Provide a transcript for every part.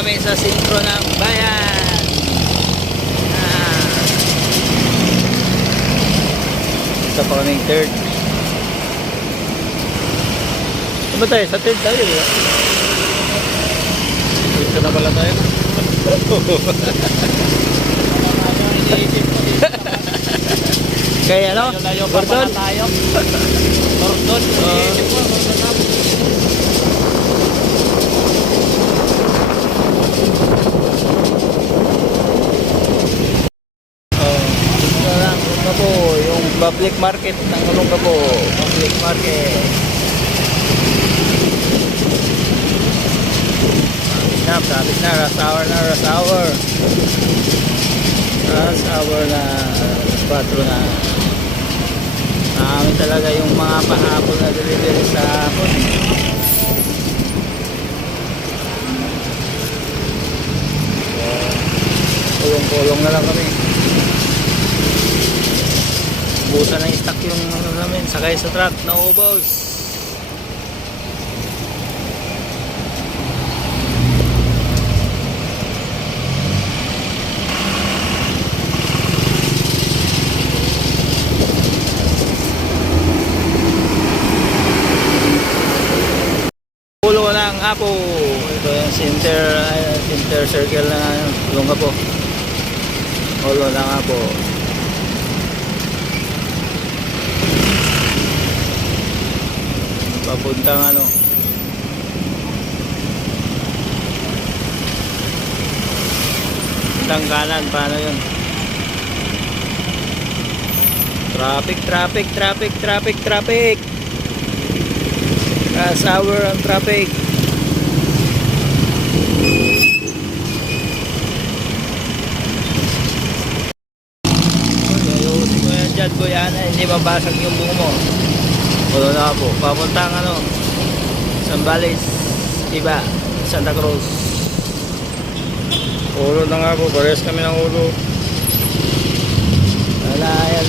kami sa sentro ng bayan. Isa pa kaming third. Ano tayo? Sa third tayo, di ba? Dito na pala tayo. Kaya ano? Gordon? Gordon? Yung public market ng Olongapo. Public market. Traffic na, rush hour na, rush hour. Rush hour na, alas 4 na. Namin talaga yung mga pahapon na delivery sa hapon. Kulong-kulong na lang kami. Busa ng stock yung ano namin, sakay sa truck, naubos. Pulo ng Apo. Ito yung center circle na Olongapo. Pulo ng Apo. Papuntang ano, puntang kanan, paano yun? Traffic. Rush hour ang traffic. Ayusin mo yan dyan, Boyana, hindi mabasag yung buho mo. Wala na po. Papuntang ano, Zambales, iba, Santa Cruz. Ulo na nga po. Parehas kami ng ulo. Ayan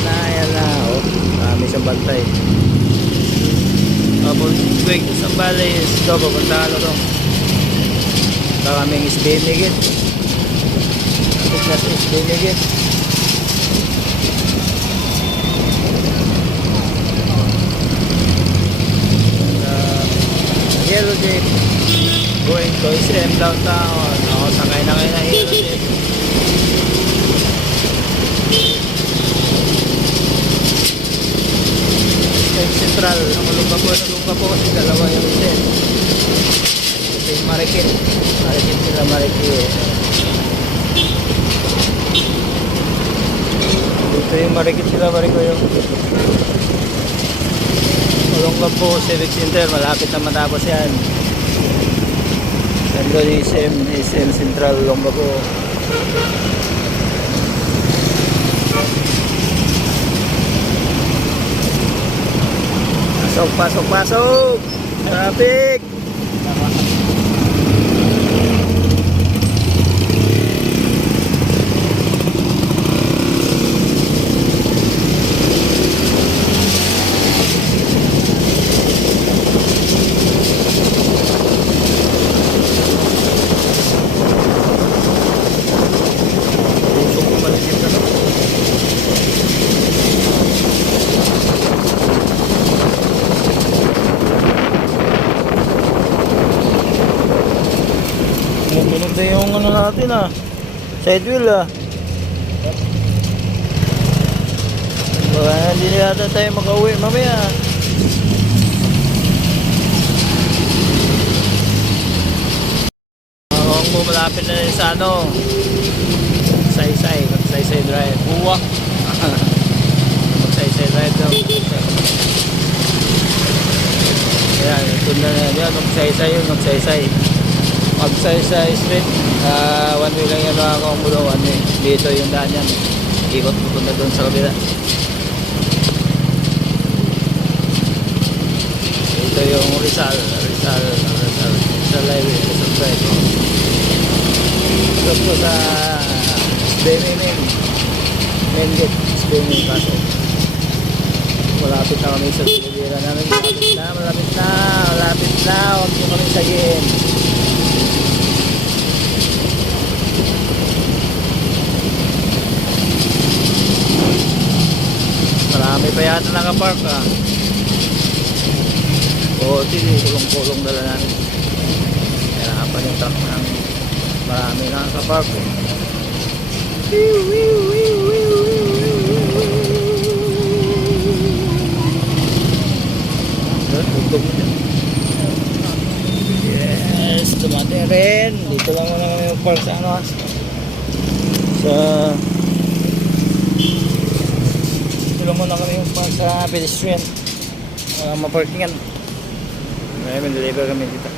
na. Oh, kami sa bantay. Papuntang Zambales. Ito, papuntang ano to. Ito kaming Isbinigit. Tapos na sa Isbinigit. Yellow Jeep going to SM downtown. Sakay na kayo na Yellow Jeep. SM Central ang Olongapo kasi dalawa yung SM. Ito yung Marikit sila Marikit. Ito yung Marikit sila Marikit. Olongapo Civic Center, malapit na matapos yan. Nandun yung SM Central Olongapo. Pasok! Traffic! Tumutunog na yung ano natin side wheel baka hindi na yata tayo makauwi mamaya. Kung mo malapit na rin sa ano Magsaysay drive buwa. Magsaysay drive daw. Ayan, ito na yan. Magsaysay street. One way lang yan mga kamulo. One way. Dito yung daan yan. Ikot pupunta doon sa kabila. Ito yung Rizal Highway. Rizal Drive. Ito po sa main gate. Kaso malapit na kami sa bilira namin. Malapit na. Huwag nyo kami sayin. pa yata nakapark ah. O, sige, kulong-kulong dala namin. Hirapan yung truck namin. Marami na nakapark eh. Tugtog na dyan. Yes, dumating rin. Dito lang muna kami yung park sa ano ah. Dito lang muna kami yung park sa pedestrian. Maparkingan. Ngayon, deliver kami dito.